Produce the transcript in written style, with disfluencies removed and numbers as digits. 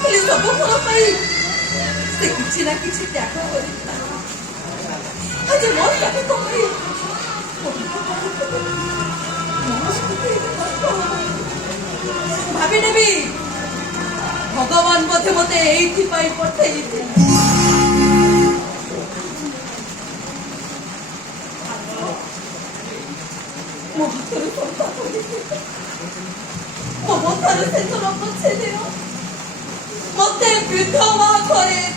ହେଲେ ସବୁ ଫଳ ପାଇ ସେ କିଛି ନା କିଛି ତ୍ୟାଗ କରିଥିଲା। ଆଜି ମୋ ସାଥେ କହି ଭାବିନେବି ଭଗବାନ ବୋଧେ ମତେ ଏଇଥିପାଇଁ ପଠେଇଥିଲେ। ମୋ ହାତରୁ ସନ୍ତା କରିଥିଲେ, ମୋ ମଥାରୁ ସେ ରଙ୍ଗ ଛେଦିବ, ମତେ ବିଧବା କରେଇ